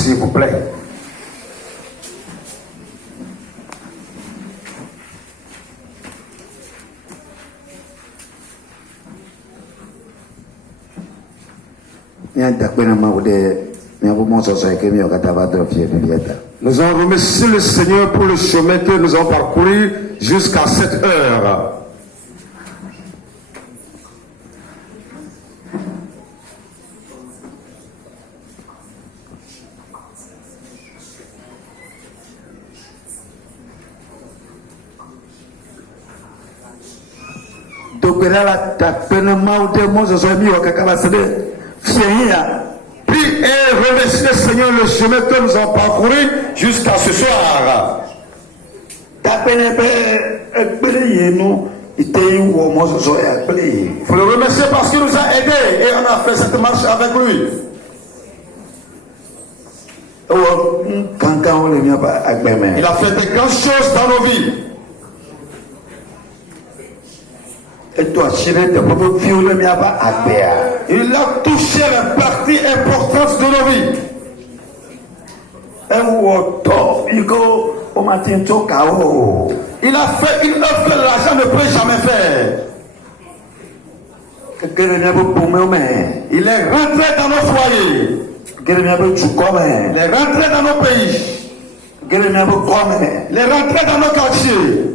s'il vous plaît. Nous avons remercié le Seigneur pour le chemin que nous avons parcouru jusqu'à cette heure. Prie et remercie le Seigneur le chemin que nous avons parcouru jusqu'à ce soir. Il faut le remercier parce qu'il nous a aidés et on a fait cette marche avec lui. Il a fait de grandes choses dans nos vies. Il a touché la partie importante de nos vies. Il a fait une œuvre que l'argent ne peut jamais faire. Il est rentré dans nos foyers. Il est rentré dans nos pays. Il est rentré dans nos quartiers.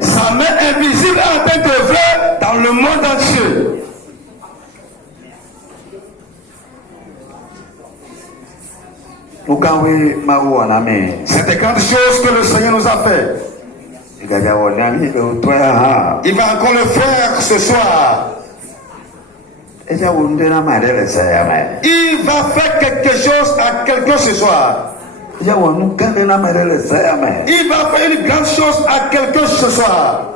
Sa main invisible est en train d'œuvrer dans le monde entier. C'est des grandes choses que le Seigneur nous a fait. Il va encore le faire ce soir. Il va faire quelque chose à quelqu'un ce soir. Il va faire une grande chose à quelqu'un ce soir.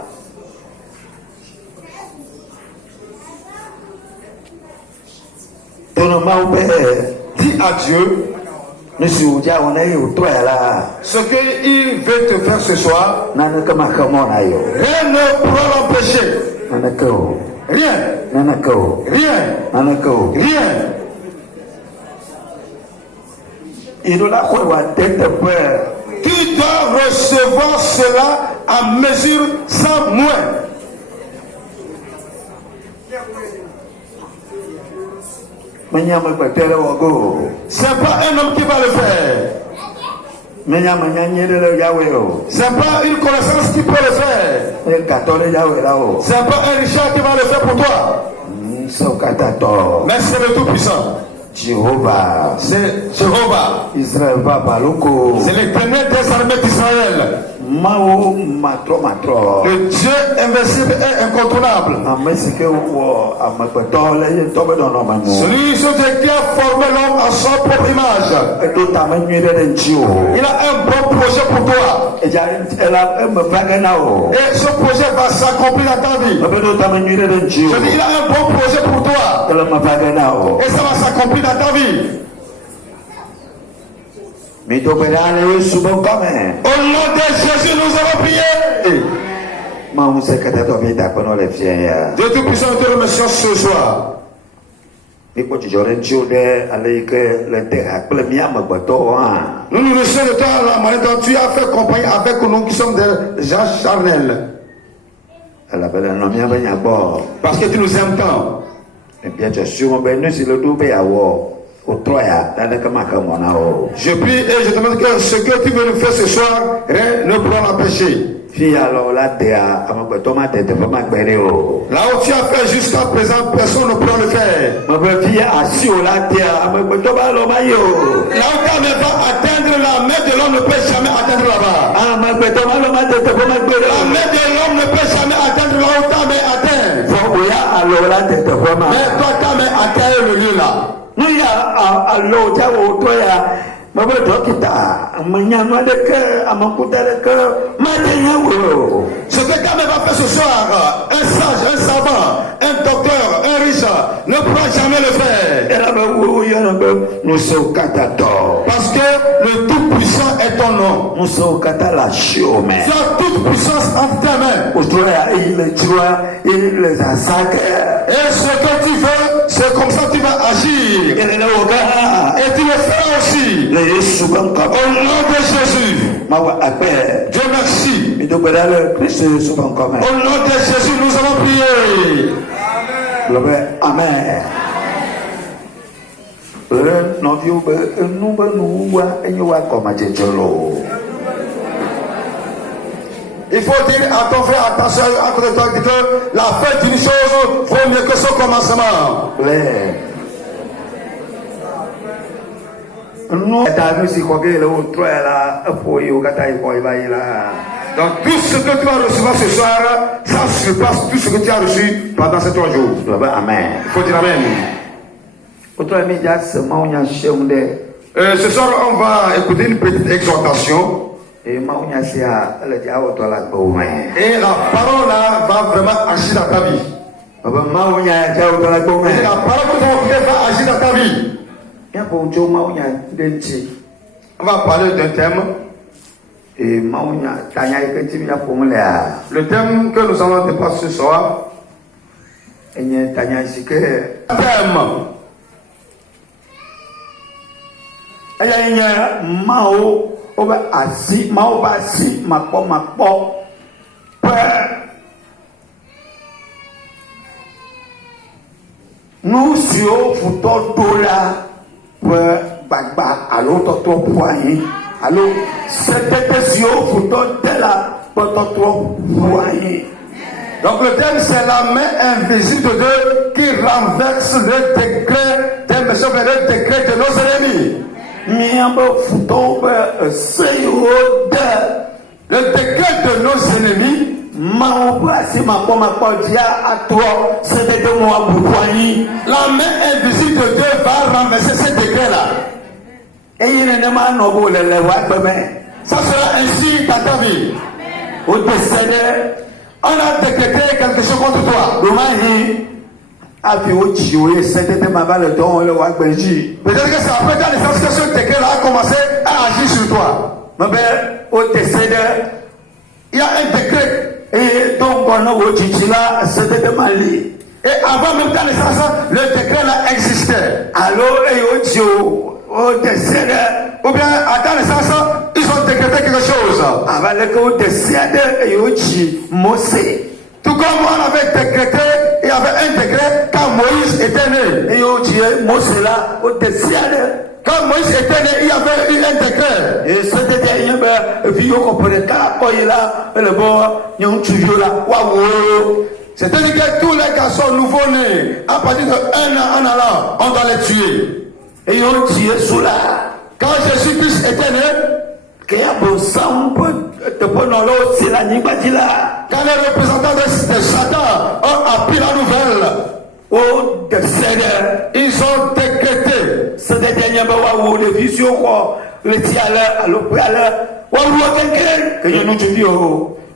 Dis à Dieu ce qu'il veut te faire ce soir. Rien ne pourra l'empêcher. Rien. Rien. Rien. Tu dois recevoir cela à mesure sans moins. C'est pas un homme qui va le faire. C'est pas une connaissance qui peut le faire. C'est pas un Richard qui va le faire pour toi. Mais c'est le Tout-Puissant. Jéhovah. C'est Jéhovah. Israël va baloko. C'est l'Éternel des armées d'Israël. Mao matro matro. Le Dieu invincible et incontournable. Celui qui a formé l'homme à son propre image. Il a un bon projet pour toi. Et ce projet va s'accomplir dans ta vie. Je dis, il a un bon projet pour toi. Et ça va s'accomplir dans ta vie. Au nom de Jésus, nous allons prier. Dieu Tout-Puissant, nous te remercions ce soir. Nous nous remercions de toi la manière dont tu as fait compagnie avec nous qui sommes des gens charnels. Parce que tu nous aimes tant. Je prie et je demande que ce que tu veux nous faire ce soir, rien ne pourra l'empêcher. Là où tu as fait jusqu'à présent, personne ne pourra le faire. Là où ta main va atteindre, la main de l'homme ne peut jamais atteindre là-bas. La main de l'homme ne peut jamais atteindre là où ta main atteint. Mais toi, ta main atteint le lieu là. Ce que ta main va faire ce soir, un sage, un savant, un docteur, un riche ne pourra jamais le faire. Parce que le Tout-Puissant est ton nom. Tu as toute puissance entre tes mains. Et ce que tu veux, c'est C'est comme ça que tu vas agir. Et tu le feras aussi. Au nom de Jésus. Dieu merci. Au nom de Jésus, nous allons prier. Amen. Il faut dire à ton frère, à ta soeur, à côté de toi, que la fin d'une chose vaut mieux que son commencement. Donc tout ce que tu vas recevoir ce soir, ça surpasse tout ce que tu as reçu pendant ces 3 jours. Amen. Il faut dire Amen. Ce soir, on va écouter une petite exhortation. Et la parole là va vraiment agir dans ta vie. Et la parole que tu vas écouter va agir dans ta vie. On va parler d'un thème. Le thème que nous allons dépasser ce soir. Thème. Oba asi mao ba si makpo nous sur futo dola bagba alo toto poignet alo c'était sur futo dela toto poignet. Donc le thème c'est la main invisible de Dieu qui renverse le décret des méchants et le décret de nos ennemis. Le décret de nos ennemis, la main invisible de Dieu va renverser ce décret-là. Ça sera ainsi dans ta vie. On a décrété quelque chose contre toi. Peut-être que c'est après ta naissance que ce décret-là a commencé à agir sur toi. Il y a un décret. Et avant même ta naissance, le décret-là existait. Ou bien à ta naissance, ils ont décrété quelque chose. Tout comme on avait décrété, il y avait un décret quand Moïse était né. Quand Moïse était né, il y avait eu un décret. C'est-à-dire que tous les garçons nouveau-nés, à partir de 1 an en allant, on doit les tuer. Quand Jésus-Christ était né, quand les représentants de Satan ont appris la nouvelle, ils ont décrété.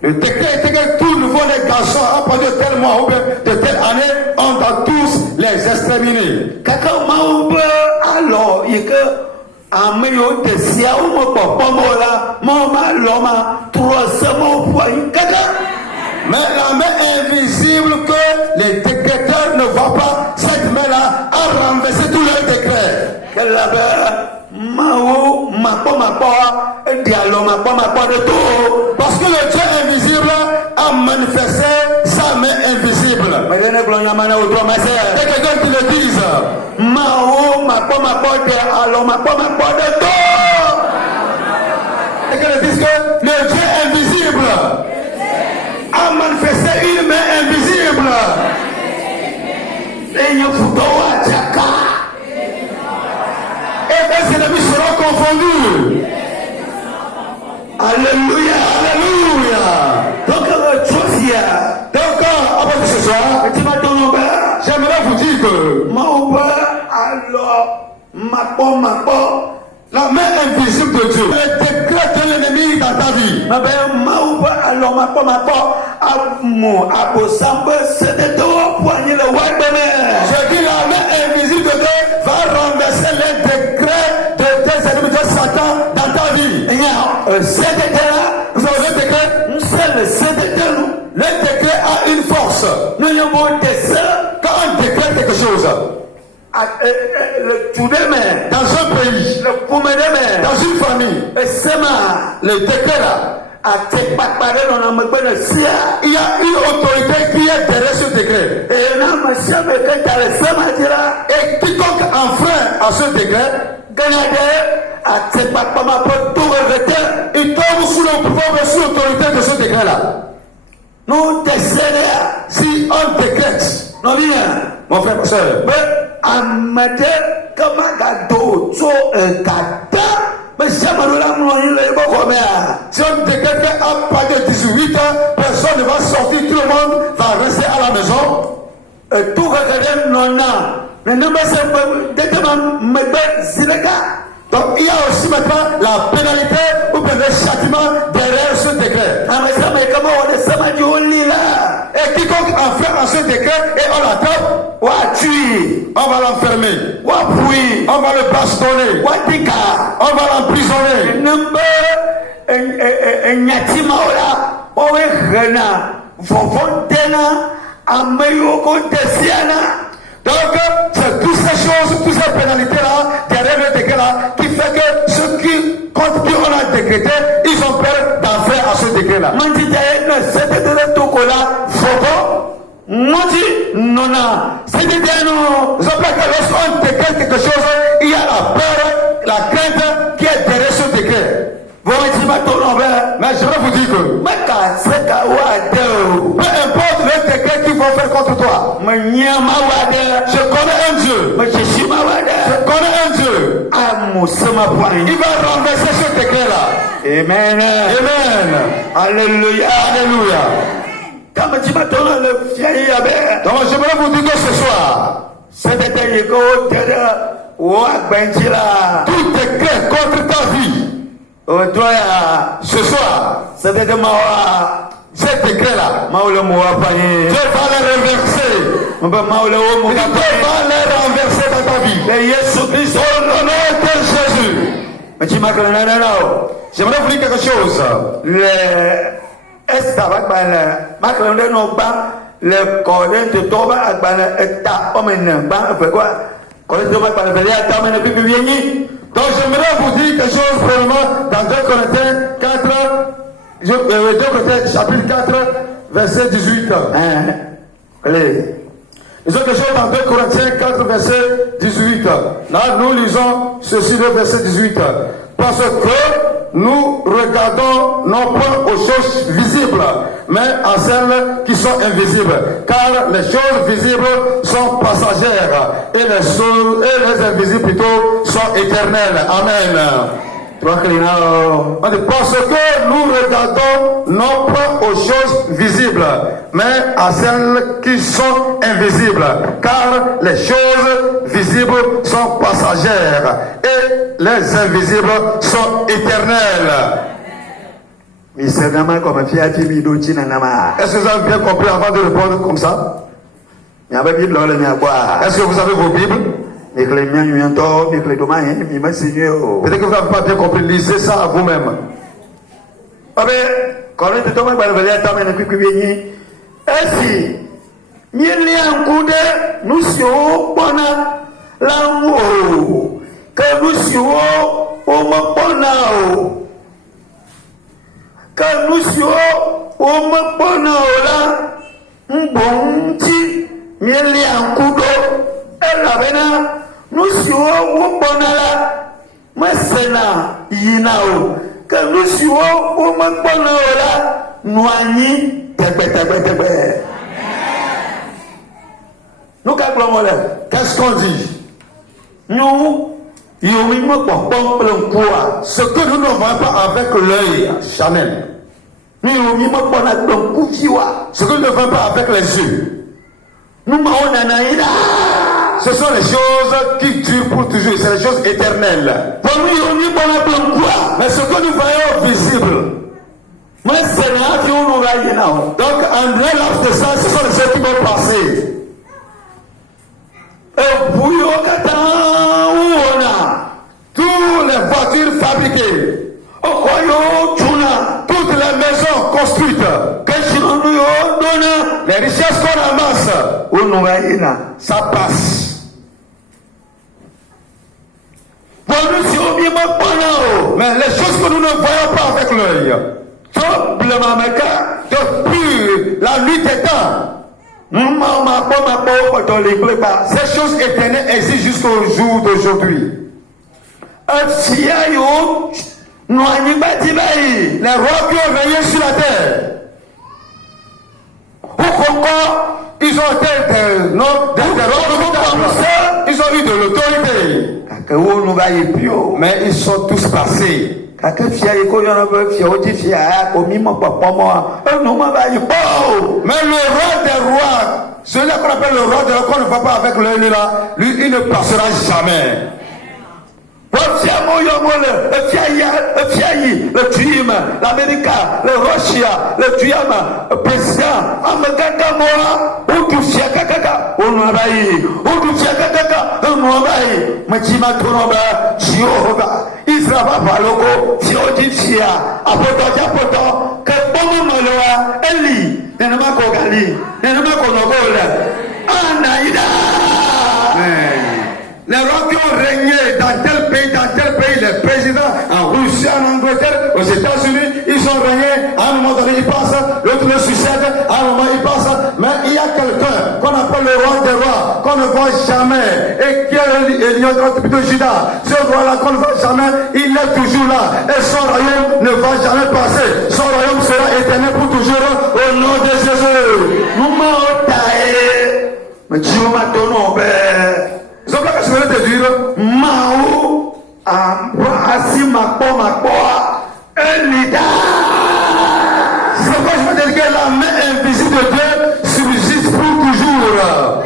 Le décret était que tout nouveau les garçons à partir de tel mois ou bien de telle année, on doit tous les exterminer. Mais la main invisible que les décréteurs ne voient pas, cette main-là a renversé tous leurs décrets. Parce que le Dieu invisible a manifesté sa main invisible. Et que quelqu'un qui le dise. Et que le dise que le Dieu invisible a manifesté une main invisible. Et mes ennemis seront confondus. Alléluia, alléluia. Donc, après ce soir, j'aimerais vous dire que la main invisible de Dieu, le décret de l'ennemi dans ta vie. Je dis la main invisible de Dieu va renverser les décrets de tes ennemis de Satan dans ta vie. Vous avez le décret? Le décret a une force. Quand on décrète quelque chose, le tout de main, dans un pays, le poumon de main, dans une famille, le sema, le décret là, il y a une autorité qui est derrière ce décret. Et quiconque enfreint à ce décret, il tombe sous le pouvoir et sous l'autorité de ce décret-là. Nous décédons. Si on décrète, non bien, mon frère, ma soeur, si on décrète qu'à partir de 18 ans, personne ne va sortir, tout le monde va rester à la maison. Donc il y a aussi maintenant la pénalité ou bien le châtiment derrière ce décret. Et quiconque enfreint à ce décret et on l'attrape, on va l'enfermer, on va le bastonner, on va l'emprisonner. Donc, c'est toutes ces choses, toutes ces pénalités-là, derrière le décret-là, qui fait que ceux qui, contre qui on a décrété, ils ont peur d'enfreindre à ce décret-là. Ils ont peur que lorsqu'on décrète quelque chose, il y a la peur, la crainte qui est derrière ce décret. Mais je vais vous dire que peu importe le décret qu'ils vont faire contre toi, je connais un Dieu. Je connais un Dieu. Il va renverser ce décret-là. Amen. Amen. Alléluia. Alléluia. Donc j'aimerais vous dire que ce soir, tout décret contre ta vie, ce soir, ce décret-là, Dieu va les renverser. Dieu va les renverser dans ta vie. Au nom de Jésus. J'aimerais vous dire quelque chose. Donc j'aimerais vous dire quelque chose vraiment dans 2 Corinthiens 4, 2 Corinthiens chapitre 4, verset 18. Allez. Lisons quelque chose dans 2 Corinthiens 4, verset 18. Là, nous lisons ceci, le verset 18. Parce que nous regardons non pas aux choses visibles, mais à celles qui sont invisibles. Car les choses visibles sont passagères et les invisibles plutôt sont éternelles. Amen. Parce que nous regardons non pas aux choses visibles, mais à celles qui sont invisibles. Car les choses visibles sont passagères et les invisibles sont éternelles. Est-ce que vous avez bien compris avant de répondre comme ça? Est-ce que vous avez vos Bibles? Peut-être que vous n'avez pas bien compris, lisez ça à vous-même. Nous serons bonala, masena yinao, que nous serons au bonala, noani, tebe. Nous qu'avons là, Qu'est-ce qu'on dit? nous, Ce que nous ne voyons pas avec l'œil charnel, ce que nous ne voyons pas avec les yeux, ce sont les choses qui durent pour toujours, c'est les choses éternelles. Mais ce que nous voyons visible, donc en un laps de ça, ce sont les choses qui vont passer. Toutes les voitures fabriquées, toutes les maisons construites, les richesses qu'on amasse, ça passe. Mais les choses que nous ne voyons pas avec l'œil, depuis la nuit des temps, ces choses éternelles existent jusqu'au jour d'aujourd'hui. Les rois qui ont régné sur la terre, ils ont été des ils ont eu de l'autorité. Mais ils sont tous passés. Mais le roi des rois, celui qu'on appelle le roi des rois, qu'on ne voit pas avec l'œil là, lui, il ne passera jamais. Le Tuim, l'Amérique, le Russia, le Tuim, le président, les rois qui ont régné dans tel pays, les présidents en Russie, en Angleterre, aux États-Unis, ils ont régné. À un moment donné, ils passent, l'autre le succède, à un moment, ils passent. Mais il y a quelqu'un qu'on appelle le roi des rois, qu'on ne voit jamais, et qui est l'ignorant de Juda. Ce roi-là qu'on ne voit jamais, il est toujours là. Et son royaume ne va jamais passer. Son royaume sera éternel pour toujours au nom de Jésus. Mais tu m'as donné. Je veux te dire, Mao, Asi Makpoa, un leader. C'est pourquoi je veux dire que la main invisible de Dieu subsiste pour toujours.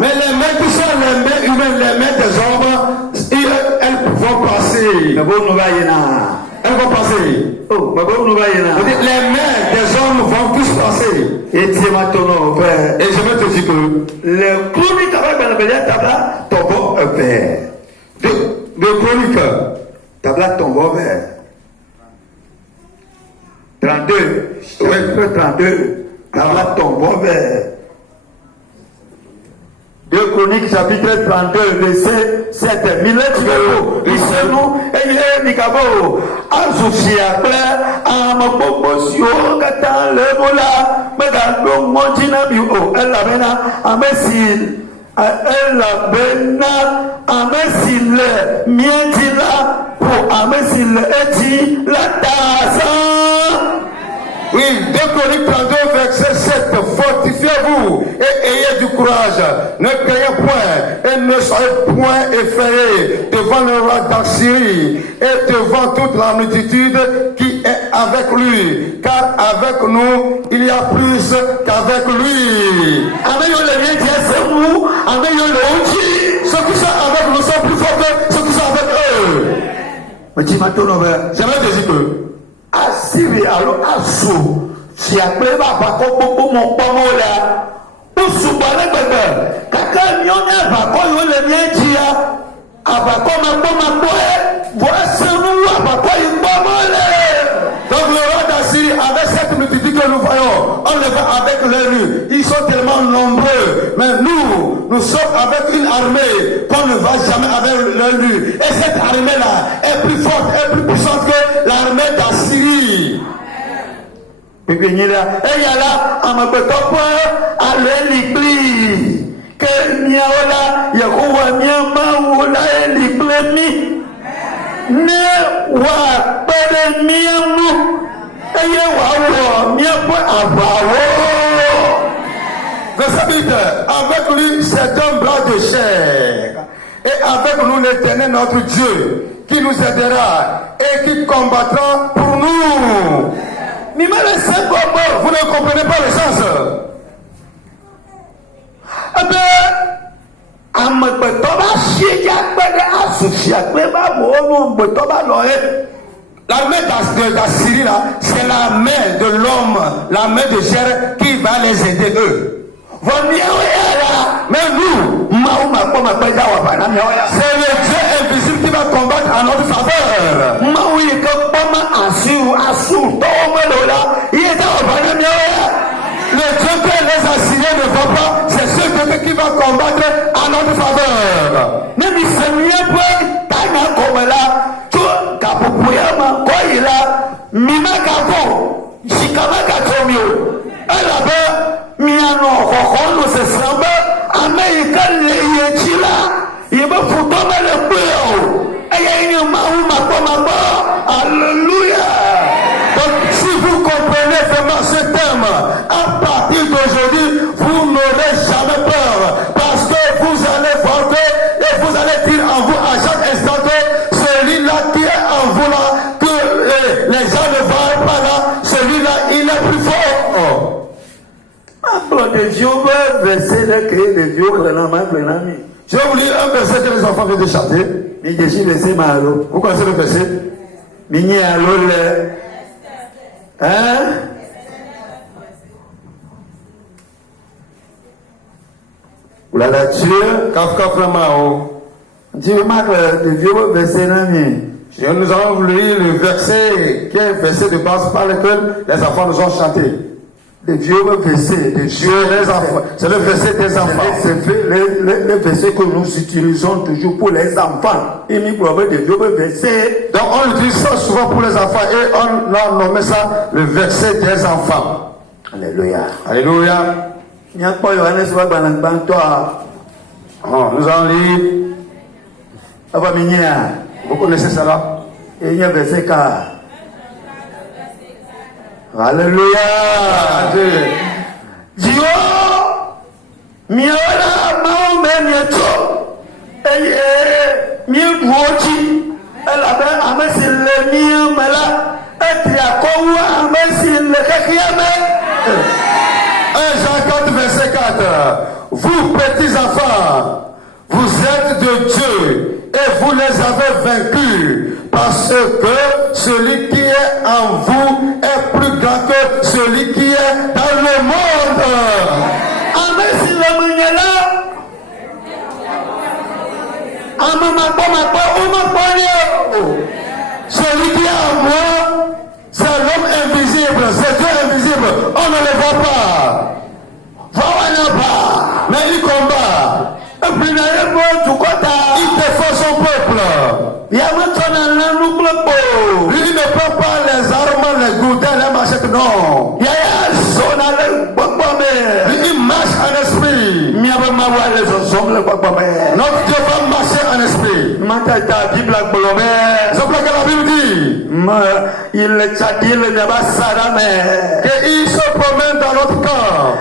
Mais les mains qui sont les mains humaines, les mains des hommes, elles vont passer. Elles vont passer. Les mains des hommes vont tous passer. Et je vais te dire que les chroniques avec tabla tombe vert. De chroniques, tabla tombe vert. 32. 32. Tabla tombe vert. 2 Chroniques chapitre 32 verset 7. Milletino, Isenu, Eye Nikabo, Azusia, Claire, Amabosio, Katan, Lemola, Madame Montina, El Lavena, Amesil, El Lavena, Amesil, Mientila, pour Amesil, Eti, La Taza. Oui, 2 Chroniques 32, verset 7. Fortifiez-vous et ayez du courage. Ne craignez point et ne soyez point effrayés devant le roi d'Assyrie et devant toute la multitude qui est avec lui. Car avec nous, il y a plus qu'avec lui. Amen. Ceux qui sont avec nous sont plus forts que ceux qui sont avec eux. J'aimerais te dire que Assyrie, alors Assou, si après va pas comme mon pomo là, ou sous le bébé, quelqu'un n'y en a pas, quand il le vient dire, abako ma poe, voici nous, abako il pomo là. Donc le roi d'Assyrie, avec cette multitude que nous voyons, on le voit avec les rues, ils sont tellement nombreux, mais nous sommes avec une armée qu'on ne va jamais avec les rues. Et cette armée-là est plus forte, est plus puissante que l'armée d'Assyrie. Et il y a là, à ma petite à l'église, que Niaola, Yahoua, Niama, Oula, l'église, ne wa pere miamu, eye wa miapo avawo. Verset 8, avec lui c'est un bras de chair, et avec nous l'Éternel notre Dieu, qui nous aidera et qui combattra pour nous. Mais les 5 morts, vous ne comprenez pas le sens. Eh bien, l'armée d'Assyrie là, c'est la main de l'homme, la main de chair qui va les aider eux. Mais nous, c'est le Dieu invisible qui va combattre en notre faveur. Le Dieu que les Assyriens ne voient pas, c'est ce Dieu qui qui va combattre en notre faveur. Même si c'est mieux pour Tana comme là, tu Kapupuyama, Koila, Mima Kako, Shikama Katomio. Là-bas, Miano, Kokon, se samba, Américain, les Yechila, il va foutre le beurre. Et il y a une maou, alléluia. Donc, si vous comprenez vraiment ce terme, à partir d'aujourd'hui, vous n'aurez jamais peur. Parce que vous allez voir et vous allez dire en vous à chaque instant que celui-là qui est en vous là, que les gens ne voient pas là, celui-là, il est plus fort. Des vieux versets de créer des vieux grenades. Je vais vous lire un verset que les enfants viennent de chanter. Vous connaissez le verset? Hein? Voilà, Dieu marque le vieux verset. Nous allons lire le verset qui est le verset de base par lequel les enfants nous ont chanté. Les vieux versets, les enfants. C'est le verset des enfants. C'est le verset que nous utilisons toujours pour les enfants. Et nous prouvons des vieux versets. Donc on utilise ça souvent pour les enfants et on a nommé ça le verset des enfants. Alléluia. Alléluia. Il n'y a pas Johannes Nous allons lire. Vous connaissez cela? Et il y a verset 4. Alléluia. Dieu, mieux gros, elle avait amassé le mien, mais là, et il y a quoi amassé le quatrième. 1 Jean 4, verset 4. Vous, petits enfants, vous êtes de Dieu et vous les avez vaincus parce que celui qui est en vous est plus grand que celui qui est dans le monde. Amassé le mien là. Celui qui est en moi, c'est l'homme invisible, c'est Dieu invisible. On ne le voit pas. Mais il combat. Il défend son peuple. Lui ne prend pas les armes, les gourdins, les machettes, non. Lui, il marche en esprit. Notre Dieu va marcher en esprit. C'est pour que la Bible dit qu'il se promène dans notre camp.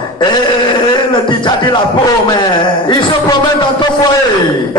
Il se promène dans ton foyer.